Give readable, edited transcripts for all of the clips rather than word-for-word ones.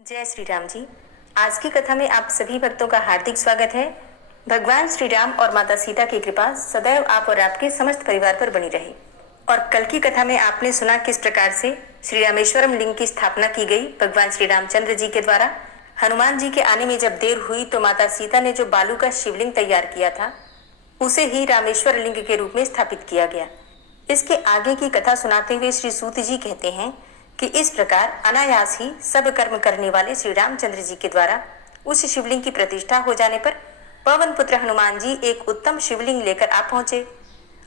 जय श्री राम जी। आज की कथा में आप सभी भक्तों का हार्दिक स्वागत है। भगवान श्री राम और माता सीता की कृपा सदैव आप और आपके समस्त परिवार पर बनी रहे। और कल की कथा में आपने सुना किस प्रकार से श्री रामेश्वरम लिंग की स्थापना की गई भगवान श्री रामचंद्र जी के द्वारा। हनुमान जी के आने में जब देर हुई तो माता सीता ने जो बालू का शिवलिंग तैयार किया था उसे ही रामेश्वर लिंग के रूप में स्थापित किया गया। इसके आगे की कथा सुनाते हुए श्री सूत जी कहते हैं कि इस प्रकार अनायास ही सब कर्म करने वाले श्री रामचंद्र जी के द्वारा उस शिवलिंग की प्रतिष्ठा हो जाने पर पवन पुत्र हनुमान जी एक उत्तम शिवलिंग लेकर आ पहुंचे।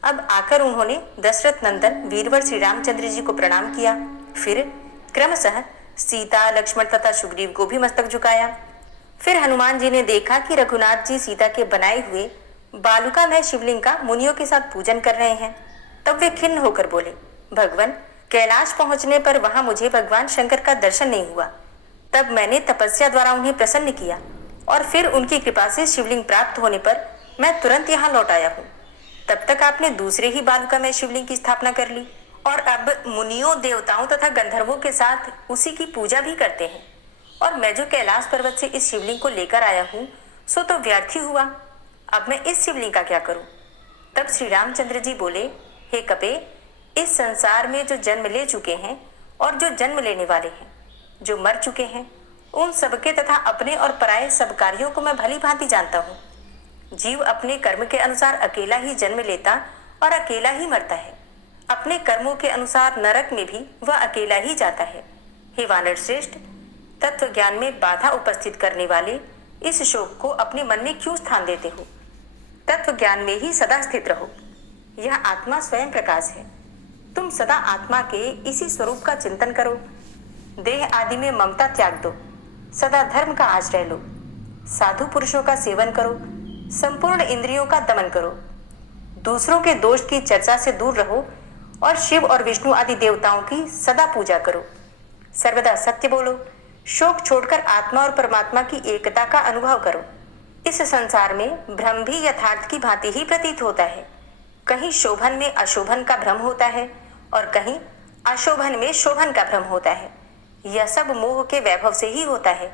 अब आकर उन्होंने दशरथ नंदन वीरवर श्री रामचंद्र जी को प्रणाम किया। फिर क्रमशः सीता, लक्ष्मण तथा सुग्रीव को भी मस्तक झुकाया। फिर हनुमान जी ने देखा कि रघुनाथ जी सीता के बनाए हुए बालुकामय शिवलिंग का मुनियों के साथ पूजन कर रहे हैं। तब वे खिन्न होकर बोले, भगवान, कैलाश पहुंचने पर वहां मुझे भगवान शंकर का दर्शन नहीं हुआ। तब मैंने तपस्या द्वारा उन्हें प्रसन्न किया और फिर उनकी कृपा से शिवलिंग प्राप्त होने पर मैं तुरंत यहाँ लौट आया हूँ। तब तक आपने दूसरे ही बालुकामय शिवलिंग की स्थापना कर ली और अब मुनियों, देवताओं तथा गंधर्वों के साथ उसी की पूजा भी करते हैं। और मैं जो कैलाश पर्वत से इस शिवलिंग को लेकर आया हूँ सो तो व्यर्थ ही हुआ। अब मैं इस शिवलिंग का क्या करूं? तब श्री रामचंद्र जी बोले, हे कपे, इस संसार में जो जन्म ले चुके हैं और जो जन्म लेने वाले हैं, जो मर चुके हैं, उन सबके तथा अपने और पराये सब कार्यों को मैं भली भांति जानता हूँ। जीव अपने कर्म के अनुसार अकेला ही जन्म लेता और अकेला ही मरता है। अपने कर्मों के अनुसार नरक में भी वह अकेला ही जाता है। हे वानर श्रेष्ठ, तत्व ज्ञान में बाधा उपस्थित करने वाले इस शोक को अपने मन में क्यों स्थान देते हो? तत्व ज्ञान में ही सदा स्थित रहो। यह आत्मा स्वयं प्रकाश है। तुम सदा आत्मा के इसी स्वरूप का चिंतन करो। देह आदि में ममता त्याग दो। सदा धर्म का आश्रय लो। साधु पुरुषों का सेवन करो। संपूर्ण इंद्रियों का दमन करो। दूसरों के दोष की चर्चा से दूर रहो और शिव और विष्णु आदि देवताओं की सदा पूजा करो। सर्वदा सत्य बोलो। शोक छोड़कर आत्मा और परमात्मा की एकता का अनुभव करो। इस संसार में भ्रम भी यथार्थ की भांति ही प्रतीत होता है। कहीं शोभन में अशोभन का भ्रम होता है और कहीं अशोभन में शोभन का भ्रम होता है। यह सब मोह के वैभव से ही होता है।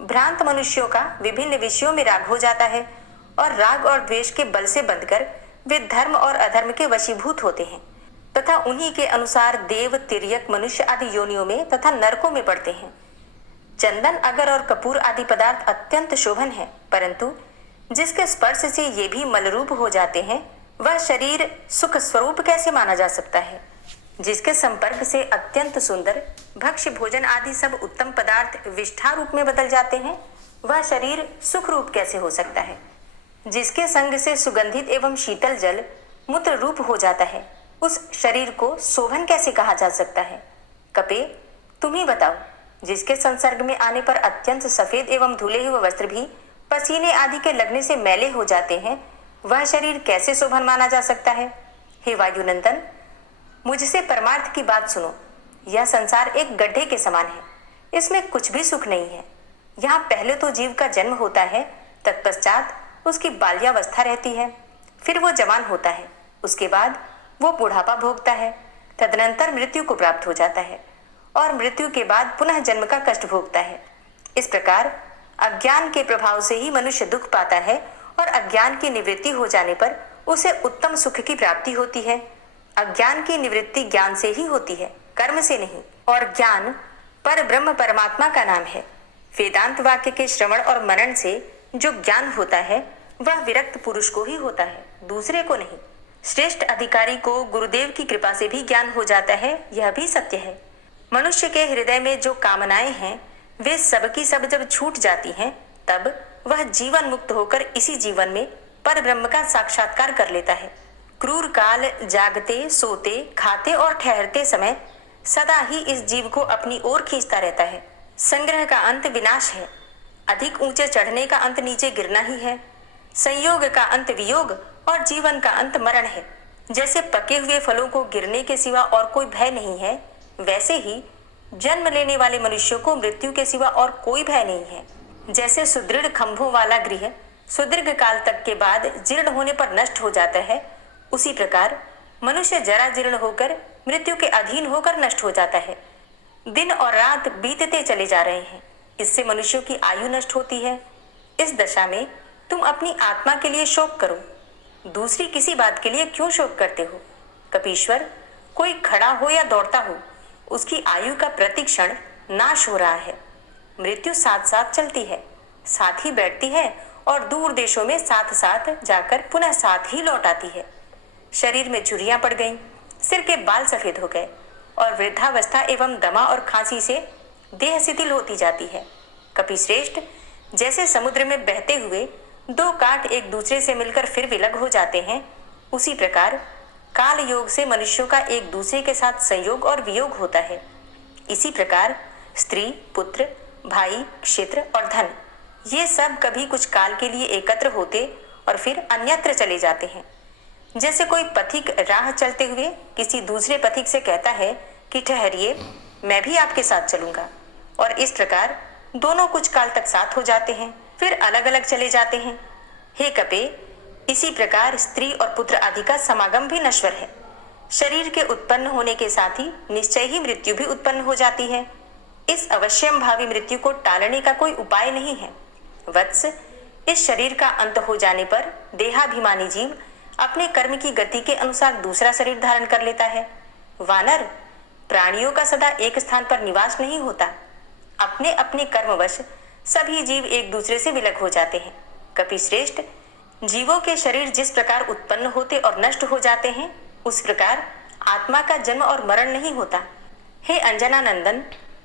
भ्रांत मनुष्यों का विभिन्न विषयों में राग हो जाता है और राग और द्वेष के बल से बंधकर वे धर्म और अधर्म के वशीभूत होते हैं तथा उन्हीं के अनुसार देव, तिर्यक, मनुष्य आदि योनियों में तथा नरकों में पड़ते हैं। चंदन, अगर और कपूर आदि पदार्थ अत्यंत शोभन है, परंतु जिसके स्पर्श से ये भी मलरूप हो जाते हैं वह शरीर सुख स्वरूप कैसे माना जा सकता है? जिसके संपर्क से अत्यंत सुंदर भक्ष्य, भोजन आदि सब उत्तम पदार्थ विष्ठा रूप में बदल जाते हैं वह शरीर सुख रूप कैसे हो सकता है? जिसके संग से सुगंधित एवं शीतल जल मूत्र रूप हो जाता है उस शरीर को शोभन कैसे कहा जा सकता है? कपे, तुम ही बताओ। जिसके संसर्ग में आने पर अत्यंत सफेद एवं धुले हुए वस्त्र भी पसीने आदि के लगने से मैले हो जाते हैं वह शरीर कैसे शोभन माना जा सकता है? हे वायुनंदन, मुझसे परमार्थ की बात सुनो। यह संसार एक गड्ढे के समान है। इसमें कुछ भी सुख नहीं है। यहाँ पहले तो जीव का जन्म होता है, तत्पश्चात उसकी बाल्यावस्था रहती है, फिर वो जवान होता है, उसके बाद वो बुढ़ापा भोगता है, तदनंतर मृत्यु को प्राप्त हो जाता है और मृत्यु के बाद पुनः जन्म का कष्ट भोगता है। इस प्रकार अज्ञान के प्रभाव से ही मनुष्य दुख पाता है और अज्ञान की निवृत्ति हो जाने पर उसे उत्तम सुख की प्राप्ति होती है। अज्ञान की निवृत्ति ज्ञान से ही होती है, कर्म से नहीं। और ज्ञान पर ब्रह्म परमात्मा का नाम है। वेदांत वाक्य के श्रवण और मनन से जो ज्ञान होता है वह विरक्त पुरुष को ही होता है, दूसरे को नहीं। श्रेष्ठ अधिकारी को गुरुदेव की कृपा से भी ज्ञान हो जाता है, यह भी सत्य है। मनुष्य के हृदय में जो कामनाएं हैं वे सब की सब जब छूट जाती हैं तब वह जीवन मुक्त होकर इसी जीवन में पर ब्रह्म का साक्षात्कार कर लेता है। क्रूर काल जागते, सोते, खाते और ठहरते समय सदा ही इस जीव को अपनी ओर खींचता रहता है। संग्रह का अंत विनाश है। अधिक ऊंचे चढ़ने का अंत नीचे गिरना ही है। संयोग का अंत वियोग और जीवन का अंत मरण है। जैसे पके हुए फलों को गिरने के सिवा और कोई भय नहीं है, वैसे ही जन्म लेने वाले मनुष्यों को मृत्यु के सिवा और कोई भय नहीं है। जैसे सुदृढ़ खंभों वाला गृह सुदीर्घ काल तक के बाद जीर्ण होने पर नष्ट हो जाता है, उसी प्रकार मनुष्य जरा जीर्ण होकर मृत्यु के अधीन होकर नष्ट हो जाता है। दिन और रात बीतते चले जा रहे हैं। इससे मनुष्यों की आयु नष्ट होती है। इस दशा में तुम अपनी आत्मा के लिए शोक करो, दूसरी किसी बात के लिए क्यों शोक करते हो? कपीश्वर, कोई खड़ा हो या दौड़ता हो, उसकी आयु का प्रतिक्षण नाश हो रहा है। मृत्यु साथ साथ चलती है, साथ ही बैठती है और दूर देशों में साथ साथ जाकर पुनः साथ ही लौट आती है। शरीर में झुर्रियां पड़ गईं, सिर के बाल सफेद हो गए और वृद्धावस्था एवं दमा और खांसी से देह शिथिल होती जाती है। कपिश्रेष्ठ, जैसे समुद्र में बहते हुए दो काठ एक दूसरे से मिलकर फिर विलग हो जाते हैं, उसी प्रकार काल योग से मनुष्यों का एक दूसरे के साथ संयोग और वियोग होता है। इसी प्रकार स्त्री, पुत्र, भाई, क्षेत्र और धन, ये सब कभी कुछ काल के लिए एकत्र होते और फिर अन्यत्र चले जाते हैं। जैसे कोई पथिक राह चलते हुए किसी दूसरे पथिक से कहता है कि ठहरिए, मैं भी आपके साथ चलूंगा, और इस प्रकार दोनों कुछ काल तक साथ हो जाते हैं, फिर अलग अलग चले जाते हैं। हे कपे, इसी प्रकार स्त्री और पुत्र आदि का समागम भी नश्वर है। शरीर के उत्पन्न होने के साथ ही निश्चय ही मृत्यु भी उत्पन्न हो जाती है। इस अवश्यम भावी मृत्यु को टालने का कोई उपाय नहीं है। वत्स, इस शरीर का अंत हो जाने पर देहाभिमानी जीव अपने कर्म की गति के अनुसार दूसरा शरीर धारण कर लेता है। वानर, प्राणियों का सदा एक स्थान पर निवास नहीं होता। अपने अपने कर्मवश सभी जीव एक दूसरे से विलग हो जाते हैं। कपिश्रेष्ठ, जीवों के शरीर जिस प्रकार उत्पन्न होते और नष्ट हो जाते हैं, उस प्रकार आत्मा का जन्म और मरण नहीं होता। हे अंजनानंदन,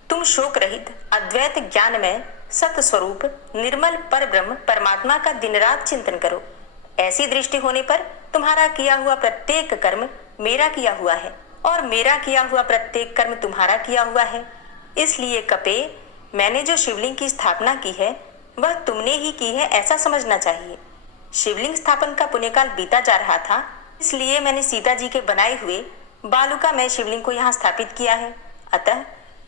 तुम शोक रहित अद्वैत ज्ञानमय सत स्वरूप निर्मल पर ब्रह्म परमात्मा का दिन रात चिंतन करो। ऐसी दृष्टि होने पर तुम्हारा किया हुआ प्रत्येक कर्म मेरा किया हुआ है और मेरा किया हुआ प्रत्येक कर्म तुम्हारा किया हुआ है। इसलिए कपे, मैंने जो शिवलिंग की स्थापना की है वह तुमने ही की है, ऐसा समझना चाहिए। शिवलिंग स्थापन का पुण्यकाल बीता जा रहा था, इसलिए मैंने सीता जी के बनाए हुए बालुका में शिवलिंग को यहाँ स्थापित किया है। अतः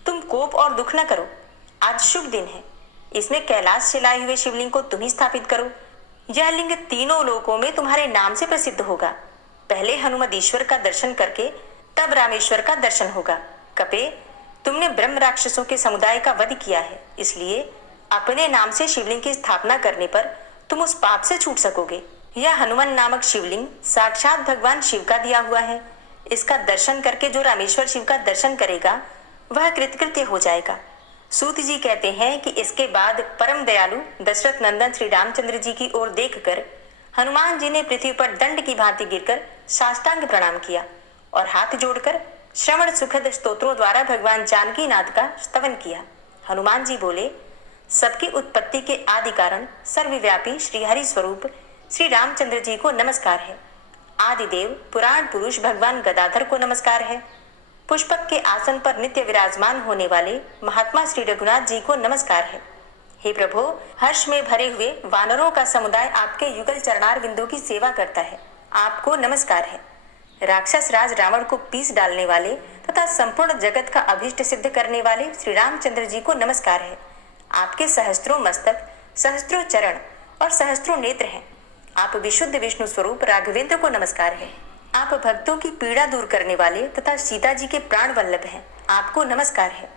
तुम कोप और दुख न करो। आज शुभ दिन है, इसमें कैलाश से लाए हुए शिवलिंग को तुम ही स्थापित करो। यह लिंग तीनों लोकों में तुम्हारे नाम से प्रसिद्ध होगा। पहले हनुमदीश्वर का दर्शन करके तब रामेश्वर का दर्शन होगा। कपे, तुमने ब्रह्म राक्षसों के समुदाय का वध किया है, इसलिए अपने नाम से शिवलिंग की स्थापना करने पर तुम उस पाप से छूट सकोगे। यह हनुमान नामक शिवलिंग साक्षात भगवान शिव का दिया हुआ है। इसका दर्शन करके जो रामेश्वर शिव का दर्शन करेगा वह कृतकृत्य हो जाएगा। सूत जी कहते हैं कि इसके बाद परम दयालु दशरथ नंदन श्री रामचंद्र जी की ओर देखकर हनुमान जी ने पृथ्वी पर दंड की भांति गिरकर साष्टांग प्रणाम किया और हाथ जोड़कर श्रवण सुखद स्तोत्रों द्वारा भगवान जानकी नाथ का स्तवन किया। हनुमान जी बोले, सबकी उत्पत्ति के आदि कारण सर्वव्यापी श्रीहरि स्वरूप श्री रामचंद्र जी को नमस्कार है। आदिदेव पुराण पुरुष भगवान गदाधर को नमस्कार है। पुष्पक के आसन पर नित्य विराजमान होने वाले महात्मा श्री रघुनाथ जी को नमस्कार है। हे प्रभु, हर्ष में भरे हुए वानरों का समुदाय आपके युगल चरणार बिंदु की सेवा करता है, आपको नमस्कार है। राक्षस राज रावण को पीस डालने वाले तथा संपूर्ण जगत का अभीष्ट सिद्ध करने वाले श्री रामचंद्र जी को नमस्कार है। आपके सहस्त्रों मस्तक, सहस्त्रों चरण और सहस्त्रों नेत्र हैं। आप विशुद्ध विष्णु स्वरूप राघवेंद्र को नमस्कार है। आप भक्तों की पीड़ा दूर करने वाले तथा सीता जी के प्राण वल्लभ हैं, आपको नमस्कार है।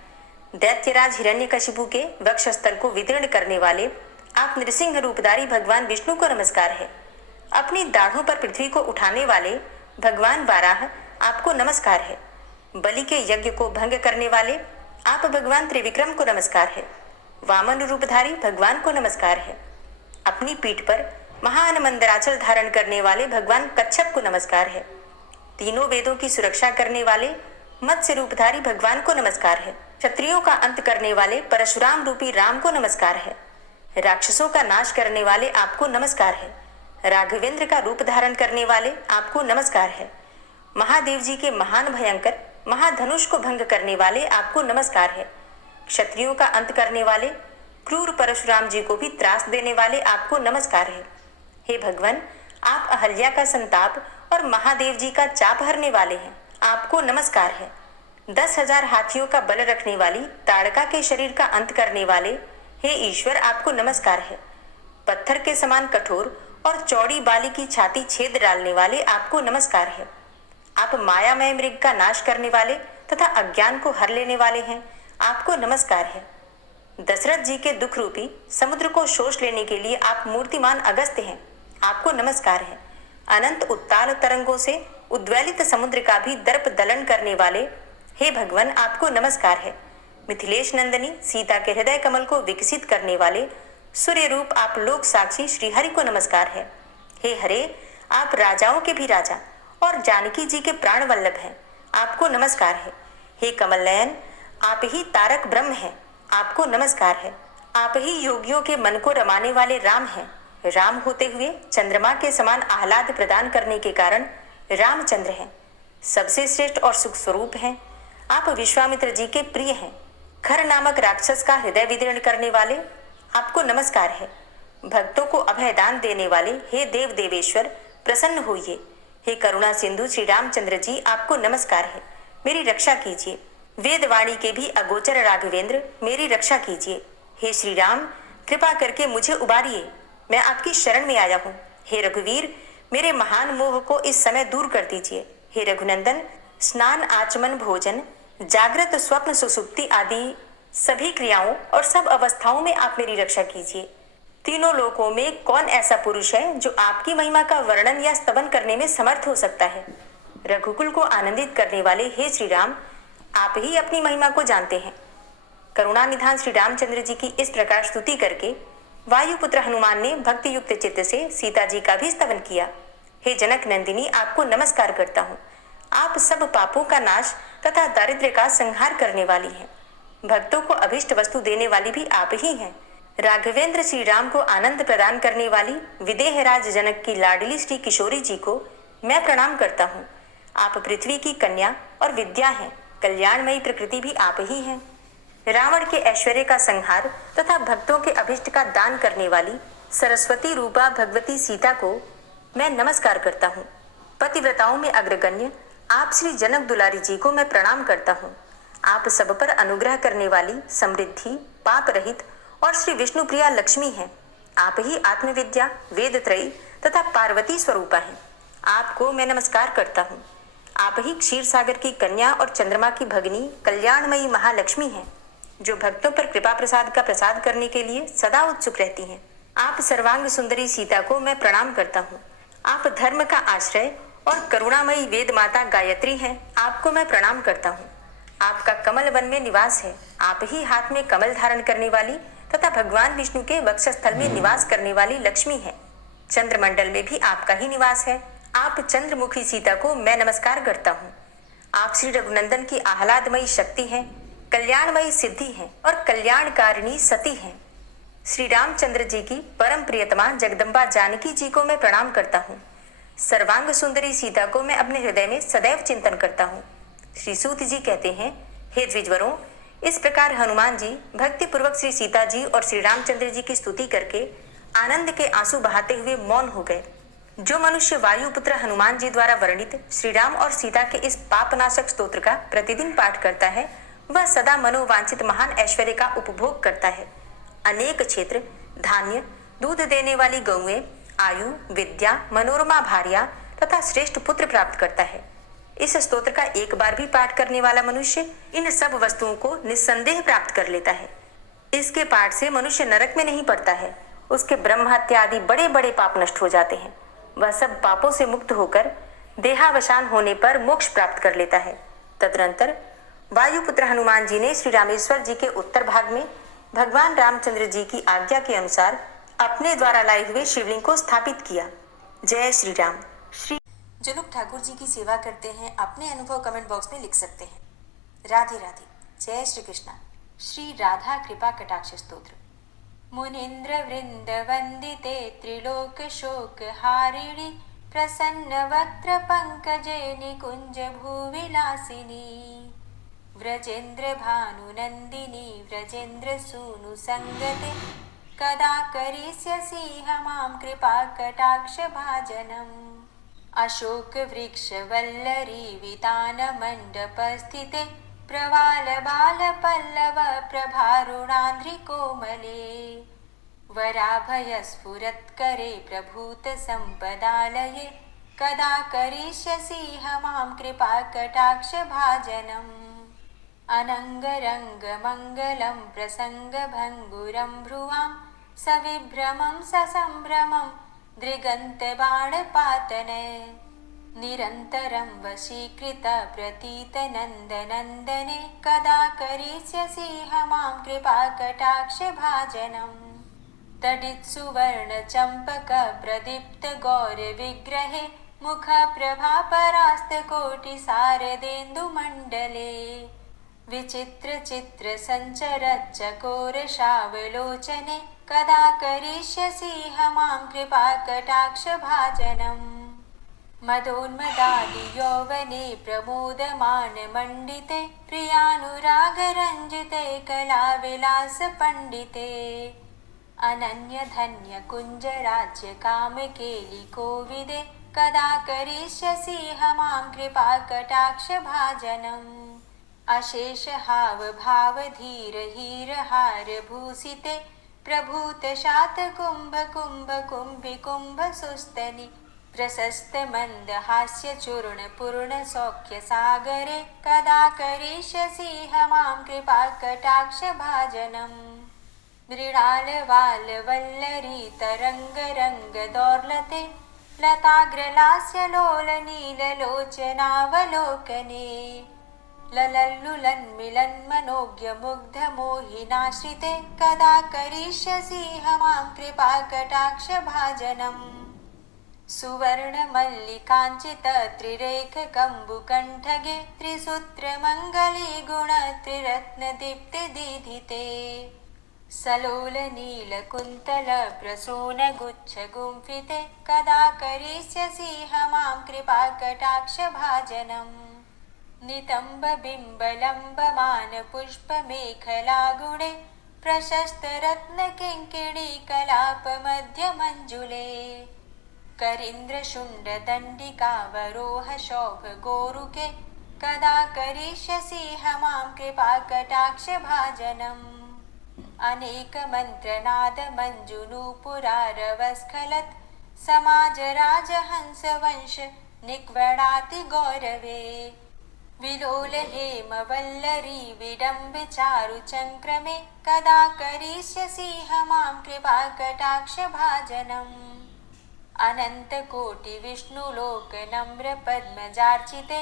दैत्यराज हिरण्यकशिपु के वक्षस्थल को विदीर्ण करने वाले आप नृसिंह रूपधारी भगवान विष्णु को नमस्कार है। अपनी दाढ़ों पर पृथ्वी को उठाने वाले भगवान वाराह, आपको नमस्कार है। बलि के यज्ञ को भंग करने वाले आप भगवान त्रिविक्रम को नमस्कार है। वामन रूपधारी भगवान को नमस्कार है। अपनी पीठ पर महान मंदराचल धारण करने वाले भगवान कच्छप को नमस्कार है। तीनों वेदों की सुरक्षा करने वाले मत्स्य रूपधारी भगवान को नमस्कार है। क्षत्रियों का अंत करने वाले परशुराम रूपी राम को नमस्कार है। राक्षसों का नाश करने वाले आपको नमस्कार है। राघवेंद्र का रूप धारण करने वाले आपको नमस्कार है। महादेव जी के महान भयंकर महाधनुष को भंग करने वाले आपको नमस्कार है। क्षत्रियों का अंत करने वाले क्रूर परशुराम जी को भी त्रास देने वाले आपको नमस्कार है। हे भगवान, आप अहल्या का संताप और महादेव जी का चाप हरने वाले हैं, आपको नमस्कार है। 10,000 हाथियों का बल रखने वाली ताड़का के शरीर का अंत करने वाले हे ईश्वर, आपको नमस्कार है। पत्थर के समान कठोर और चौड़ी बाली की छाती छेद डालने वाले आपको नमस्कार है। आप मायामय मृग का नाश करने वाले तथा अज्ञान को हर लेने वाले हैं, आपको नमस्कार है। दशरथ जी के दुख रूपी समुद्र को शोष लेने के लिए आप मूर्तिमान अगस्त्य हैं, आपको नमस्कार है। अनंत उत्ताल तरंगों से उद्वेलित समुद्र का भी दर्प दलन करने वाले हे भगवान, आपको नमस्कार है। मिथिलेश नंदनी सीता के हृदय कमल को विकसित करने वाले सूर्य रूप आप लोक साक्षी श्री हरि को नमस्कार है। हे हरे, आप राजाओं के भी राजा और जानकी जी के प्राण वल्लभ हैं, आपको नमस्कार है। हे कमल नयन, आप ही तारक ब्रह्म हैं, आपको नमस्कार है। आप ही योगियों के मन को रमाने वाले राम हैं। राम होते हुए चंद्रमा के समान आह्लाद प्रदान करने के कारण रामचंद्र हैं। सबसे श्रेष्ठ और सुख स्वरूप हैं। आप विश्वामित्र जी के प्रिय हैं। खर नामक राक्षस का हृदय विदीर्ण करने वाले आपको नमस्कार है। भक्तों को अभयदान देने वाले हे देव देवेश्वर, प्रसन्न होइए। हे करुणा सिंधु श्री रामचंद्र जी, आपको नमस्कार है। मेरी रक्षा कीजिए। वेदवाणी के भी अगोचर राघवेंद्र, मेरी रक्षा कीजिए। हे श्री राम, कृपा करके मुझे उबारिए, मैं आपकी शरण में आया हूँ। हे रघुवीर, मेरे महान मोह को इस समय दूर कर दीजिए। हे रघुनंदन, स्नान, आचमन, भोजन, जागृत, स्वप्न, सुसुप्ति आदि सभी क्रियाओं और सब अवस्थाओं में आप मेरी रक्षा कीजिए। तीनों लोकों में कौन ऐसा पुरुष है जो आपकी महिमा का वर्णन या स्तवन करने में समर्थ हो सकता है। रघुकुल को आनंदित करने वाले हे श्री राम, आप ही अपनी महिमा को जानते हैं। करुणा निधान श्री रामचंद्र जी की इस प्रकार स्तुति करके वायुपुत्र हनुमान ने भक्ति युक्त चित्त से सीता जी का भी स्तवन किया। हे जनक नंदिनी, आपको नमस्कार करता हूँ। आप सब पापों का नाश तथा दारिद्र्य का संहार करने वाली हैं। भक्तों को अभिष्ट वस्तु देने वाली भी आप ही हैं। राघवेंद्र श्री राम को आनंद प्रदान करने वाली विदेहराज जनक की लाडली श्री किशोरी जी को मैं प्रणाम करता हूँ। आप पृथ्वी की कन्या और विद्या हैं। कल्याणमयी प्रकृति भी आप ही हैं। रावण के ऐश्वर्य का संहार तथा भक्तों के अभिष्ट का दान करने वाली सरस्वती रूपा भगवती सीता को मैं नमस्कार करता हूँ। पतिव्रताओं में अग्रगण्य आप श्री जनक दुलारी जी को मैं प्रणाम करता हूँ। आप सब पर अनुग्रह करने वाली समृद्धि, पाप रहित और श्री विष्णु प्रिया लक्ष्मी हैं। आप ही आत्मविद्या, वेद त्रयी तथा पार्वती स्वरूपा हैं। आपको मैं नमस्कार करता हूँ। आप ही क्षीर सागर की कन्या और चंद्रमा की भगिनी कल्याणमयी महालक्ष्मी हैं, जो भक्तों पर कृपा प्रसाद का प्रसाद करने के लिए सदा उत्सुक रहती हैं। आप सर्वांग सुंदरी सीता को मैं प्रणाम करता हूँ। आप धर्म का आश्रय और करुणामयी वेद माता गायत्री हैं। आपको मैं प्रणाम करता हूँ। आपका कमल वन में निवास है। आप ही हाथ में कमल धारण करने वाली तथा भगवान विष्णु के वक्षस्थल में निवास करने वाली लक्ष्मी है। चंद्रमंडल में भी आपका ही निवास है। आप चंद्रमुखी सीता को मैं नमस्कार करता हूँ। आप श्री रघुनंदन की आह्लादमयी शक्ति हैं, कल्याणमयी सिद्धि हैं और कल्याणकारिणी सती हैं। श्री रामचंद्र जी की परम प्रियतमा जगदम्बा जानकी जी को मैं प्रणाम करता हूँ। सर्वांग सुंदरी सीता को मैं अपने हृदय में सदैव चिंतन करता हूँ। श्री सूत जी कहते हैं, हे द्विजवरों, इस प्रकार हनुमान जी भक्ति पूर्वक श्री सीता जी और श्री रामचंद्र जी की स्तुति करके आनंद के आंसू बहाते हुए मौन हो गए। जो मनुष्य वायुपुत्र हनुमान जी द्वारा वर्णित श्री राम और सीता के इस पापनाशक स्तोत्र का प्रतिदिन पाठ करता है, वह सदा मनोवांछित महान ऐश्वर्य का उपभोग करता है। अनेक क्षेत्र, धान्य, दूध देने वाली गौएं, आयु, विद्या, मनोरमा भार्या तथा श्रेष्ठ पुत्र प्राप्त करता है। इस स्तोत्र का एक बार भी पाठ करने वाला मनुष्य इन सब वस्तुओं को निस्संदेह प्राप्त कर लेता है। इसके पाठ से मनुष्य नरक में नहीं पड़ता है। उसके ब्रह्म हत्या आदि बड़े बड़े पाप नष्ट हो जाते हैं। वह सब पापों से मुक्त होकर देहावसान होने पर मोक्ष प्राप्त कर लेता है। तदनंतर वायुपुत्र हनुमान जी ने श्री रामेश्वर जी के उत्तर भाग में भगवान रामचंद्र जी की आज्ञा के अनुसार अपने द्वारा लाए हुए शिवलिंग को स्थापित किया। जय श्री राम। जो लोग ठाकुर जी की सेवा करते हैं अपने अनुभव कमेंट बॉक्स में लिख सकते हैं। राधे राधे। जय श्री कृष्णा। श्री राधा कृपा कटाक्ष स्तोत्र। मुनीन्द्र वृंद वंदिते त्रिलोक शोक हारिणी प्रसन्न वक्त्र पंकजे निकुंज भूविलासिनी व्रजेन्द्र भानुनंदिनी व्रजेन्द्र सूनु संगते कदा करिष्यसि मां कृपा कटाक्ष भाजनम्। अशोक वृक्ष वल्लरी वितान मंडप स्थिते प्रवाल बाल पल्लव प्रभारुणांध्रि कोमले वराभय स्फुरत्करे प्रभूत संपदालये कदा करिष्यसि मां कृपा कटाक्ष भाजनम्। अनङ्गरङ्गमङ्गलं प्रसङ्गभङ्गुरं भ्रुवां सविभ्रमं ससम्भ्रमं दृगन्तबाणपातने निरन्तरं वशीकृतप्रतीतनन्दनन्दने कदा करिष्यसि मां कृपाकटाक्षभाजनम् तडित्सुवर्णचम्पकप्रदीप्तगौरविग्रहे मुखप्रभापरास्तकोटिसारदेन्दुमण्डले विचित्रचित्रसञ्चरच्चकोरशावलोचने कदा करिष्यसि मां कृपाकटाक्षभाजनम् मदोन्मदादियौवने प्रमोदमानमण्डिते प्रियानुरागरञ्जिते कलाविलासपण्डिते अनन्यधन्यकुञ्जराज्यकामकेलिकोविदे कदा करिष्यसि मां कृपाकटाक्षभाजनम् अशेषहावभावधीरहीरहारभूषिते प्रभूतशातकुम्भकुम्भकुम्भिकुम्भसुस्तनि प्रशस्तमन्दहास्यचूर्णपूर्णसौख्यसागरे कदा करिष्यसि मां कृपाकटाक्षभाजनम् मृणालवालवल्लरीतरङ्गरङ्गदौर्लते लताग्रलास्यलोलनीललोचनावलोकने ललल्लुलन्मिलन्मनोज्ञमुग्धमोहिनाश्रिते कदा करिष्यसि मां कृपाकटाक्षभाजनम् सुवर्णमल्लिकाञ्चितत्रिरेखकम्बुकण्ठगे त्रिसूत्रमङ्गलीगुणत्रिरत्नदीप्तिदीधिते सलोलनीलकुन्तलप्रसूनगुच्छगुम्फिते कदा करिष्यसि मां कृपाकटाक्षभाजनम् नितम्बबिम्बलम्बमानपुष्पमेखलागुणे प्रशस्तरत्नकिङ्किणीकलापमध्यमञ्जुले करीन्द्रशुण्डदण्डिकावरोहशोभगोरुके कदा करिष्यसि मां कृपाकटाक्षभाजनम् अनेकमन्त्रनादमञ्जुनूपुरारवस्खलत् समाजराजहंसवंश निक्वणाति गौरवे विलोलहेमवल्लरी विडम्बचारुचङ्क्रमे कदा करिष्यसि मां कृपाकटाक्षभाजनम् अनन्तकोटिविष्णुलोकनम्रपद्मजार्चिते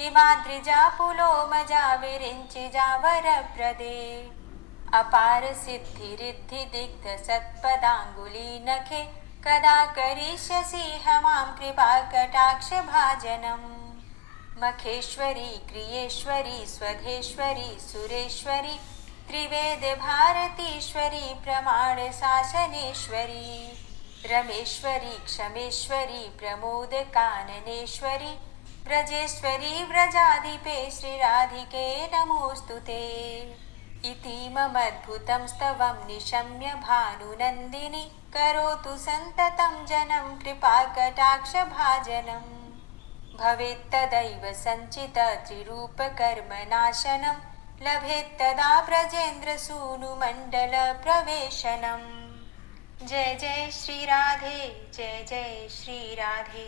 हिमाद्रिजापुलोमजा विरिञ्चिजावरप्रदे अपारसिद्धिरिद्धिदिग्धसत्पदाङ्गुलीनखे कदा करिष्यसि मां कृपाकटाक्षभाजनम् मखेश्वरी क्रियेश्वरी स्वधेश्वरी सुरेश्वरी त्रिवेदभारतीश्वरी प्रमाणशासनेश्वरी रमेश्वरी क्षमेश्वरी प्रमोदकाननेश्वरी व्रजेश्वरी व्रजाधिपे श्रीराधिके नमोऽस्तु ते इतीममद्भुतं स्तवं निशम्य भानुनन्दिनी करोतु सन्ततं जनं कृपाकटाक्षभाजनम् भवेत्तदैव सञ्चितत्रिरूपकर्मनाशनं लभेत्तदा ब्रजेन्द्रसूनुमण्डलप्रवेशनम् जय जय श्री राधे जय जय श्री राधे।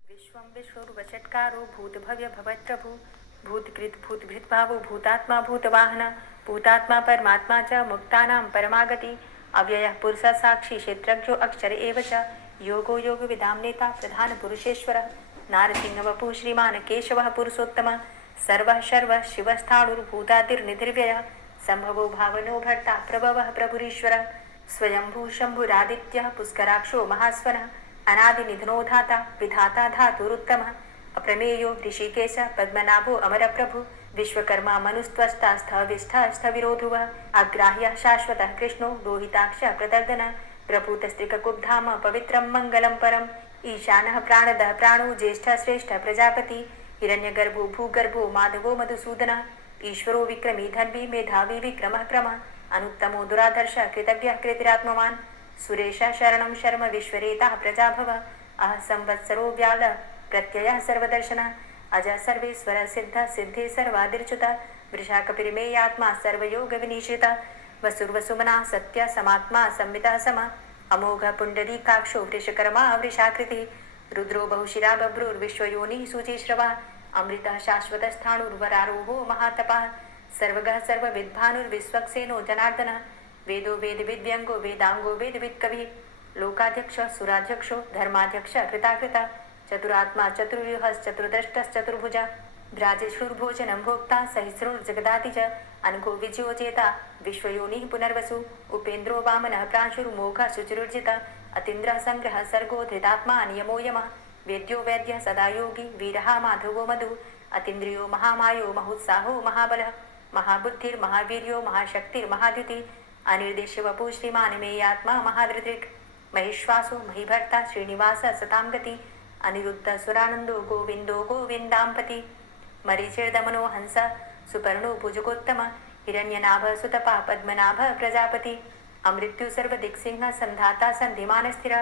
विश्वं विश्वरूपचत्कारो भूतभव्य भवत्प्रभु भूतकृत भूतभृद्भावो भूतात्मा भूतवाहन भूतात्मा परमात्मा च मुक्तानां परमागति अव्ययः पुरुषः साक्षी क्षेत्रज्ञो अक्षर एव च योगो योगविदां नेता प्रधानपुरुषेश्वरः नारसिंहवपुः श्रीमान् केशवः पुरुषोत्तमः सर्वः शर्वः शिवस्थाणुर्भूतादिर्निधिर्व्ययः सम्भवो भावनो भर्ता प्रभवः प्रभुरीश्वरः स्वयंभू शम्भुरादित्यः पुष्कराक्षो महास्वनः अनादिनिधनो धाता विधाता धातुरुत्तमः अप्रमेयो ऋषिकेश पद्मनाभो अमरप्रभु विश्वकर्मा मनुस्त्वष्टा स्थविरोधुवः अग्राह्यः शाश्वतः कृष्णो लोहिताक्षः प्रदर्दनः प्रभूतस्त्रिककुब्धाम पवित्रं मङ्गलं परम् ईशानः प्राणदः प्राणो ज्येष्ठः श्रेष्ठः प्रजापति हिरण्यगर्भो भूगर्भो माधवो मधुसूदनः ईश्वरो विक्रमी धन्वी मेधावी विक्रमः क्रमः अनुत्तमो दुरादर्शः कृतज्ञः कृतिरात्मवान् सुरेशः शरणं शर्म विश्वरेताः प्रजाभव अह संवत्सरो व्याल प्रत्ययः सर्वदर्शनः अजः सर्वेश्वर सिद्ध सिद्धे सर्वादिर्च्युतः वृषाकपिर्मेयात्मा सर्वयोगविनिश्रितः वसुर्वसुमना सत्य समात्मा संवितः समः अमोघ पुण्डरीकाक्षो वृषकर्मा वृषाकृतिः रुद्रो बहुशिरा बभ्रुर्विश्वयोनिः शुचिश्रवः अमृतः शाश्वतस्थाणुर्वरारोहो महातपः सर्वगः सर्वविद्भानुर्विश्वक्सेनो जनार्दनः वेदो वेदविद्व्यङ्गो वेदाङ्गो वेदवित्कविः लोकाध्यक्ष सुराध्यक्षो धर्माध्यक्ष कृताकृता चतुरात्मा चतुर्व्यूहश्चतुर्द्रष्टश्चतुर्भुजा भ्राजश्रुर्भोजनं भोक्ता सहिस्रुर्जगदाति च अनघो विजयो चेता विश्वयोनिः पुनर्वसु उपेन्द्रो वामनः प्रांशुर्मोघः शुचिरुर्जिता अतीन्द्रः संग्रहः सर्गो धृतात्मा नियमो यमः वेद्यो वैद्यः सदा योगी वीरः माधवो मधु अतीन्द्रियो महामायो महोत्साहो महाबलः महाबुद्धिर्महावीर्यो महाशक्तिर्महाद्युति अनिर्देश्य वपु श्रीमान् मेयात्मा महाधृतिर् महेश्वासो महीभर्ता श्रीनिवास सतां गति अनिरुद्ध सुरानन्दो गोविन्दो गोविन्दाम्पति मरीचिर्दमनो हंस सुपर्णो भुजगोत्तम हिरण्यनाभ सुतपा पद्मनाभ प्रजापति अमृत्यु सर्वदिक्सिंह संधाता संधिमान स्थिर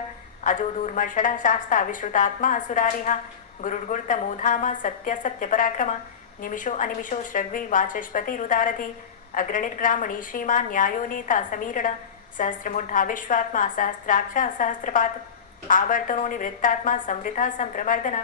अजो दूर्मर्षण शास्ता विश्रुतात्मा सुरारिः गुरुर्गुर्तमोधाम सत्य सत्य पराक्रम निमिषो अनिमिषो श्रग्वी वाचस्पति रुदारथि अग्रणिर्ग्रामणी श्रीमान् न्यायो नेता समीरण सहस्रमूर्धा विश्वात्मा सहस्राक्ष सहस्रपात आवर्तनो निवृत्तात्मा संवृतः संप्रवर्धन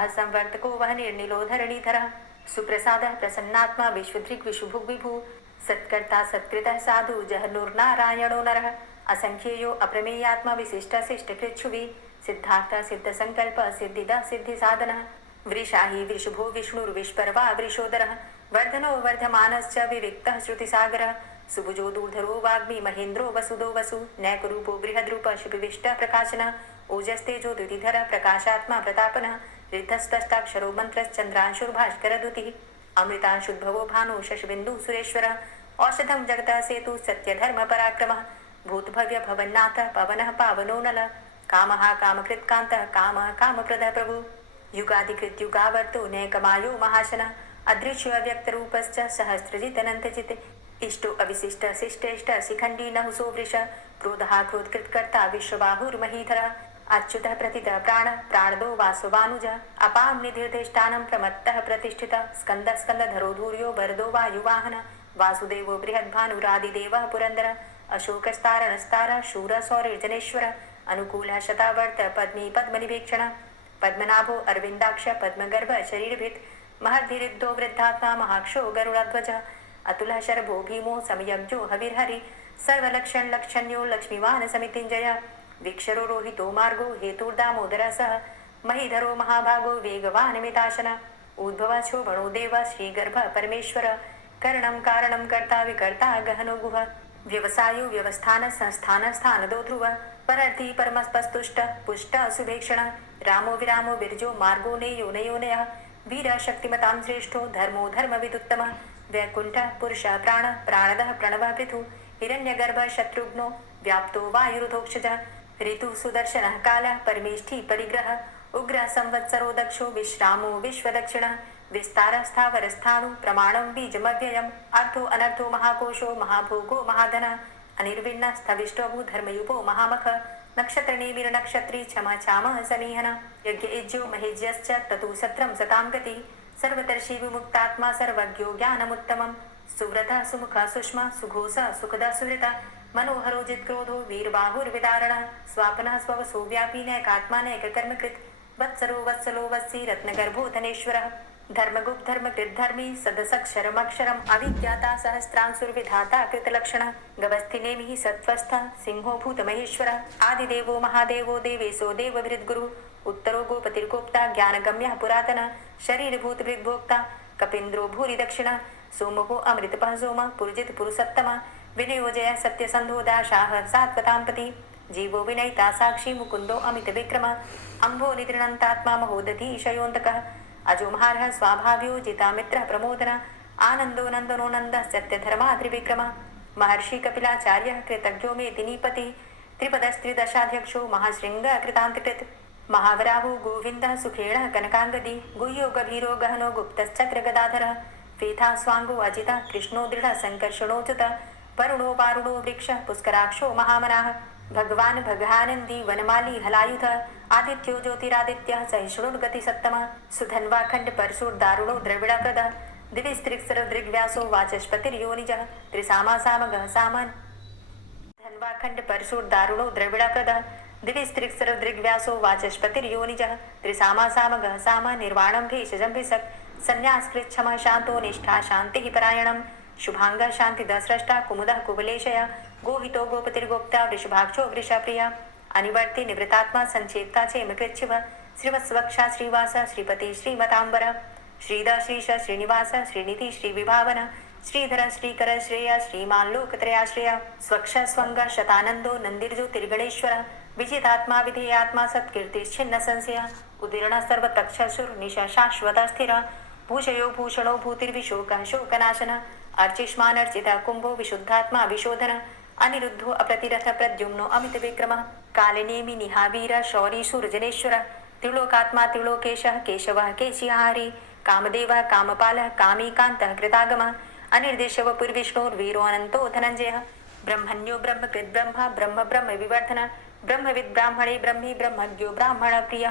असंवर्तको वह निर्निलोधरणीधरः सुप्रसादः प्रसन्नात्मा विश्वदृक् विशुभुग् विभु सत्कर्ता सत्कृतः साधु जहनुर्नारायणो नरः असंख्येयो अप्रमेयात्मा विशिष्टशिष्टकृच्छुवि सिद्धार्थ सिद्धसङ्कल्प सिद्धिदः सिद्धिसाधनः वृषाहि वृषभो विष्णुर्विष्पर्वा वृषोदरः वर्धनो वर्धमानश्च विविक्तः श्रुतिसागरः सुभुजो दूर्धरो वाग्मी महेन्द्रो वसुदो वसु नैकरूपो बृहद्रूप शुभिविष्टः प्रकाशनः ओजस्तेजो द्युतिधरः प्रकाशात्मा प्रतापनः रिद्धस्तष्टाक्षरो मन्त्रश्चन्द्रांशुर्भास्करदुतिः अमृतांशुद्भवो भानु शशबिन्दु सुरेश्वरः औषधं जगतः सेतु सत्यधर्म पराक्रमः भूतभव्य भवन्नाथः पवनः पावनो नलः कामः कामकृत्कान्तः कामः कामप्रदः प्रभु युगाधिकृत युगावर्तो नैकमायो महाशनः अदृश्यो अव्यक्तरूपश्च सहस्रजितनन्तचित् इष्टो अविशिष्ट शिष्टेष्ट शिखण्डी नहुसो वृष क्रोधः क्रोधकृत्कर्ता विश्वबाहुर्महीधरः अच्युतः प्रतितः प्राणदो वासुवानुजः अपां निधिर्धिष्ठानं प्रमत्तः प्रतिष्ठितः स्कन्दः स्कन्दधरो धूर्यो वरदो वायुवाहनः वासुदेवो बृहद्भानुरादिदेवः पुरन्दरः अशोकस्तारणस्तारः शूरः सौरिर्जनेश्वरः अनुकूलः शतावर्त पद्मी पद्मनिभीक्षणः पद्मनाभो अरविन्दाक्ष पद्मगर्भ शरीरभृत् महद्भिरिद्धो वृद्धात्मा महाक्षो गरुडध्वजः अतुलः शरभो भीमो समयज्ञो हविर्हरि सर्वलक्षण्यो लक्ष्मीवान् समितिञ्जयः वीक्षरो रोहितो मार्गो हेतुर्दामोदरः सह महीधरो महाभागो वेगवान् मिताशनः उद्भवः शोभनो देवः श्रीगर्भ परमेश्वरः करणं कारणं कर्ता विकर्ता गहनो गुहः व्यवसायो व्यवस्थान संस्थान स्थानदो ध्रुवः परर्थी परमस्पस्तुष्ट पुष्ट सुभेक्षणः रामो विरामो विरजो मार्गो नेयो नयोनयः वीरः शक्तिमतां श्रेष्ठो धर्मो धर्मविदुत्तमः वैकुण्ठः पुरुषः प्राणः प्राणदः प्रणवः पृथु हिरण्यगर्भः शत्रुघ्नो व्याप्तो वायुरुधोक्षजः ऋतु सुदर्शनः कालः परमेष्ठी परिग्रहः उग्रः संवत्सरो दक्षो विश्रामो विश्वदक्षिणः विस्तारः स्थावरस्थाणु प्रमाणं बीजमव्ययम् अर्थो अनर्थो महाकोशो महाभोगो महाधनः अनिर्विण्णः स्थविष्टो धर्मयुपो महामखः नक्षत्रनेमिर्नक्षत्री क्षमा क्षामः समीहनः यज्ञ इज्यो महेज्यश्च क्रतु सत्रं सतां गतिः सर्वदर्शी विमुक्तात्मा सर्वज्ञो ज्ञानमुत्तमं सुव्रतः सुमुखः सुष्मा सुघोषः सुखदः सुहृतः मनोहरो जित्क्रोधो वीरबाहुर्विदारणः स्वापनः स्ववसो व्यापी नैकात्मा नैककर्मकृत् वत्सरो वत्सलो वत्सी रत्नगर्भो धनेश्वरः धर्मगुप्त धर्मकृद्धर्मी सदसक्षरमक्षरम् अविज्ञाता सहस्रांशुर्विधाता कृतलक्षणः गवस्थिनेमिः सत्त्वस्थः सिंहो भूतमहेश्वरः आदिदेवो महादेवो देवेशो देवभृद्गुरुः उत्तरो गोपतिर्गोप्ता ज्ञानगम्यः पुरातनः शरीरभूतभृद्भोक्ता कपीन्द्रो भूरि दक्षिणः सोमो अमृतपः सोमः पुरुजित पुरुषोत्तमः विनयो जयः सत्यसन्धो दाशाः सात्वताम्पति जीवो विनयिता साक्षी मुकुन्दो अमित विक्रमः अम्भो निद्रणन्तात्मा महोदधी शयोन्तकः अजो महारः स्वाभाव्यो जितामित्रः प्रमोदनः आनन्दो नन्दनो नन्दः सत्यधर्मा त्रिविक्रमः महर्षि कपिलाचार्यः कृतज्ञो मेदिनीपतिः त्रिपदस्त्रिदशाध्यक्षो महाशृङ्गः कृतान्तकृत् महावराहो गोविन्दः सुखेणः कनकाङ्गदी गुह्यो गभीरो गहनो गुप्तश्चक्र गदाधरः फेथा स्वाङ्गो अजितः कृष्णो दृढः सङ्कर्षणोच्युतः वरुणो वारुणो वृक्षः पुष्कराक्षो महामनाः भगवान् भगानन्दी वनमाली हलायुधः आदित्यो ज्योतिरादित्यः सहिष्णुर्गतिसत्तमः सुधन्वाखण्ड परशुर्दारुणो द्रविडप्रदः दिविस्त्रिक्सरदृग्व्यासो वाचस्पतिर्योनिजः त्रिसामासामगः सामन् धन्वाखण्ड परशुर्दारुणो द्रविडप्रदः दिविस्त्रिक्सरदृग्व्यासो वाचस्पतिर्योनिजः त्रिसामासामगः साम निर्वाणं भेषजं भिषक् संन्यासकृत क्षमा शांतो निष्ठा शांति परायणम शुभांग शांति दसृष्टा कुमुदः कुबलेशय गोहितो गोपतिर्गोप्ता वृषभाक्षो वृषप्रिया अनिवर्ति निवृतात्मा संचेता चेमकृच्छिव श्रीवत्सवक्षा श्रीवास श्रीपति श्रीमतांबर श्रीद श्रीश श्रीनिवास श्रीनिधि श्रीविभावन श्रीधर श्रीकर श्रेय श्रीमान लोकत्रयाश्रय स्वक्ष स्वंग शतानंदो नंदिर्जो तिर्गणेश्वर विजितात्मा विधेयात्मा सत्कीर्तिश्छिन्न संशय उदीर्ण सर्वतक्षसुर निश शाश्वत स्थिर भूषयो भूषणो भूतिर्विशोक शोकनाशन अर्चिष्मान अर्चिता कुंभो विशुद्धात्मा विशोधन अनिरुद्धो अप्रतिरथ प्रद्युम्नो अमित विक्रम कालिनेमि निहावीर शौरी सूर्जनेश्वर त्रिलोकात्मा त्रिलोकेशः केशवः केशिहारी कामदेवः कामपालः कामीकान्तः कृतागम अनिर्देशव पुर्विष्णुर्वीरो अनंतो धनंजयः ब्रह्मण्यो ब्रह्मकृद् ब्रह्म ब्रह्म ब्रह्म विवर्धन ब्रह्मविद् ब्राह्मणे ब्रह्मी ब्रह्मज्ञो ब्राह्मण प्रिय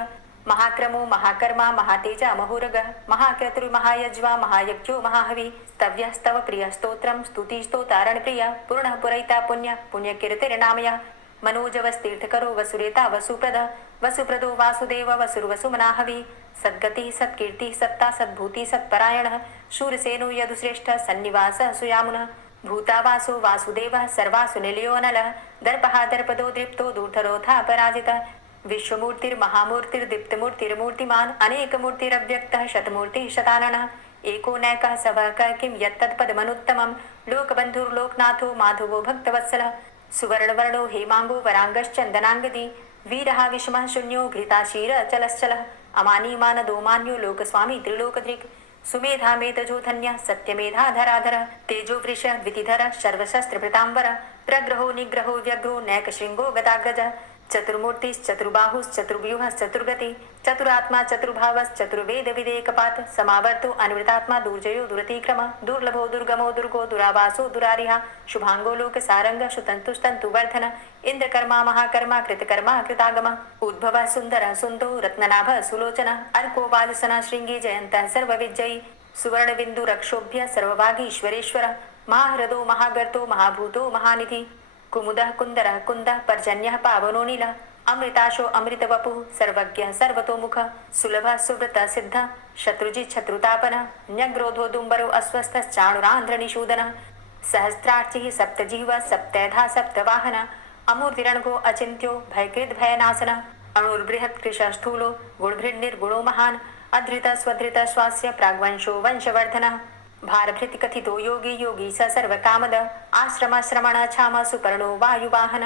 महाक्रमो महाकर्मा महातेजा महोरगः महाक्रतुर् महायज्वा महायज्ञो महाहवि स्तव्यः स्तव प्रिय स्तोत्रं स्तुति स्तोतारण प्रिय पूर्णः पुरैता पुण्य पुण्यकीर्तिर्नामयः मनोजवस्तीर्थकरो वसुरेता वसुप्रद वसुप्रदो वासुदेव वसुर्वसुमनाहवि सद्गतिः सत्कीर्तिः सत्ता सद्भूति सत्परायणः शूरसेनो यदुश्रेष्ठ सन्निवासः सुयामुनः भूतावासो वासुदेवः सर्वासु निलयोनलः दर्पः दर्पदो दीप्तो दूर्धरोधा पराजितः विश्वमूर्तिर्महामूर्तिर्दीप्तमूर्तिर्मूर्तिमान् अनेकमूर्तिरव्यक्तः शतमूर्तिः शताननः एको नैकः सवः किं यत्तत्पदमनुत्तमं लोकबन्धुर्लोकनाथो माधवो भक्तवत्सलः सुवर्णवर्णो हेमांगो वरांगश्चन्दनांगदी वीरः विषमः शून्यो घृताशीरचलश्चलः अमानीमानदो मान्यो लोकस्वामी त्रिलोकधृक् सुमेधा मेधजो धन्यः सत्यमेधाधराधरः तेजो वृषः द्वितिधरः सर्वशस्त्रभृताम्बरः प्रग्रहो निग्रहो व्यग्रो नैकशृङ्गो गदाग्रजः चतुर्मूर्तिश्चतुर्बाहुश्चतुर्व्यूहश्चतुर्गति चतुरात्मा चतुर्भावश्चतुर्वेद विदेकपात समावर्तो अनवृतात्मा दुर्जयो दुरतिक्रम दुर्लभो दुर्गमो दुर्गो दुरावासो दुरारिहा शुभांगो लोक सारंग शुतंतुस्तंतुवर्धन इंद्रकर्मा महाकर्मा कृतकर्मा कृतागम उद्भव सुंदर सुंदो रत्ननाभ सुलोचन अर्को वाजसन श्रृंगी जयंत सर्वविजयी सुवर्ण बिंदु रक्षोभ्य सर्वभागीश्वरेश्वर महाहृदो महागर्तो महाभूतो महानिधि कुमुदः कुंदरः कुंदः पर्जन्यः पावनो नीलः अमृताशो अमृतवपुः सर्वज्ञः सर्वतोमुखः सुलभः सुव्रतः सिद्धः शत्रुजित् शत्रुतापनः न्यग्रोधो दुम्बरो अस्वस्थश्चाणुरान्ध्रनिषूदनः सहस्रार्चिः सप्तजिह्वः सप्तैधा सप्तवाहनः अमूर्तिरणघो अचिन्त्यो भयकृद् भयनाशनः अणुर्बृहत्कृशः स्थूलो गुणभृन्निर्गुणो महान् अधृतः स्वधृतः स्वास्य प्राग्वंशो वंशवर्धनः भारभृति कथितो योगी योगी स सर्वकामद आश्रम श्रमण छाम सुपर्णो वायुवाहन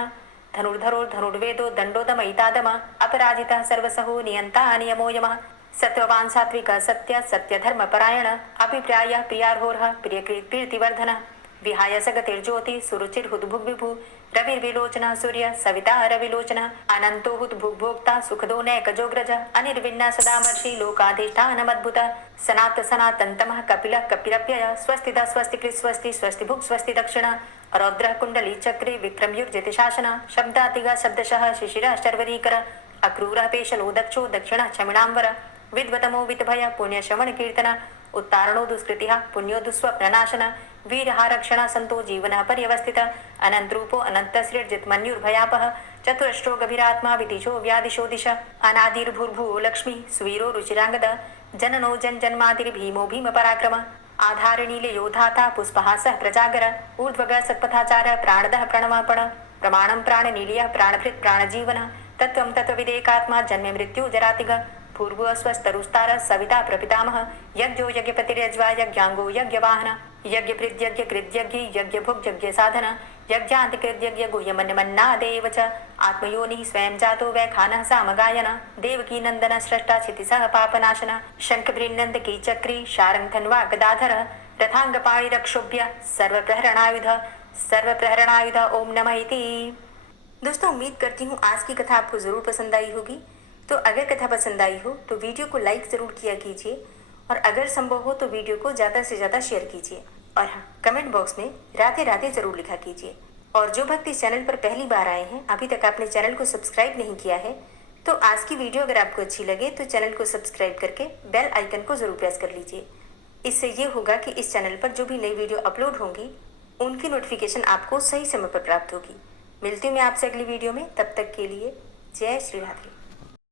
धनुर्धरो धनुर्वेदो दंडोदमयितादम अपराजितः सर्वसहो नियंता नियमो यमः सत्ववान् सात्विक सत्य सत्यधर्म परायण अभिप्रायः प्रियार्होरः प्रियकृत् कीर्तिवर्धनः विहाय सगतिर्ज्योति सुरुचिर्हुद्भुग्विभु रविर्विलोचनः सूर्य सविता रविलोचनः अनंतो हुद्भुग्भोक्ता सुखदो नैकजोग्रज अनिर्विण्ण सदामर्षि लोकाधिष्ठानमद्भुतः सनात सनातन्तमः कपिलः कपिरप्यय स्वस्तिदा स्वस्तिकृत् स्वस्ति स्वस्तिभुक् स्वस्ति दक्षिण रौद्रः कुण्डली चक्रे विक्रमयुर्जितशासन शब्दातिगा शब्दशः शिशिरः शर्वरीकर अक्रूरः पेशलो दक्षो दक्षिणः क्षमिणाम्बर विद्वतमो वितभय पुण्यश्रवण कीर्तन उत्तारणो दुष्कृतिः पुण्यो दुःस्वप्ननाशन वीरः रक्षण संतो जीवनः पर्यवस्थित अनंतरूपो अनंतसृर्जित मन्युर्भयापः चतुरष्ट्रो गभीरात्मा विदिशो व्यादिशो दिश अनादिर्भूर्भुवो लक्ष्मी सुवीरो रुचिरांगद जननो जन्मादिर्भीमो भीम पराक्रम आधारनीले योधाता पुष्पहासः प्रजागर ऊर्ध्वग सत्पथाचार प्राणदः प्रणवापण प्रमाणं प्राणनीलियः प्राणभृत् प्राणजीवन तत्त्वं तत्त्वविदेकात्मा जन्म मृत्यु जरातिग पूर्व स्वस्तरुस्तार सविता प्रपितामह यज्ञो यज्ञपतिर्यज्वा यज्ञांगो यज्ञवाहन यज्ञभृद्यज्ञ कृद्यज्ञ यज्ञभुक् यज्ञ साधन यज्ञान्तिकृद्यज्ञ गुह्यमन्यमन्नादेव च आत्मयोनिः स्वयं जातो वैखानः सामगायन देवकी नंदन स्रष्टा क्षितिसः पापनाशन शंखभृन्नन्दकी चक्री शारङ्गधन्वा गदाधर रथांगपाणिरक्षोभ्य सर्वप्रहरणायुध ओम नमः इति। दोस्तों उम्मीद करती हूँ आज की कथा आपको जरूर पसंद आई होगी। तो अगर कथा पसंद आई हो तो वीडियो को लाइक ज़रूर किया कीजिए और अगर संभव हो तो वीडियो को ज़्यादा से ज़्यादा शेयर कीजिए और हाँ कमेंट बॉक्स में राधे राधे ज़रूर लिखा कीजिए। और जो भक्त इस चैनल पर पहली बार आए हैं अभी तक आपने चैनल को सब्सक्राइब नहीं किया है तो आज की वीडियो अगर आपको अच्छी लगे तो चैनल को सब्सक्राइब करके बेल आइकन को ज़रूर प्रेस कर लीजिए। इससे ये होगा कि इस चैनल पर जो भी नई वीडियो अपलोड होंगी उनकी नोटिफिकेशन आपको सही समय पर प्राप्त होगी। मिलती हूँ मैं आपसे अगली वीडियो में, तब तक के लिए जय श्री राधे।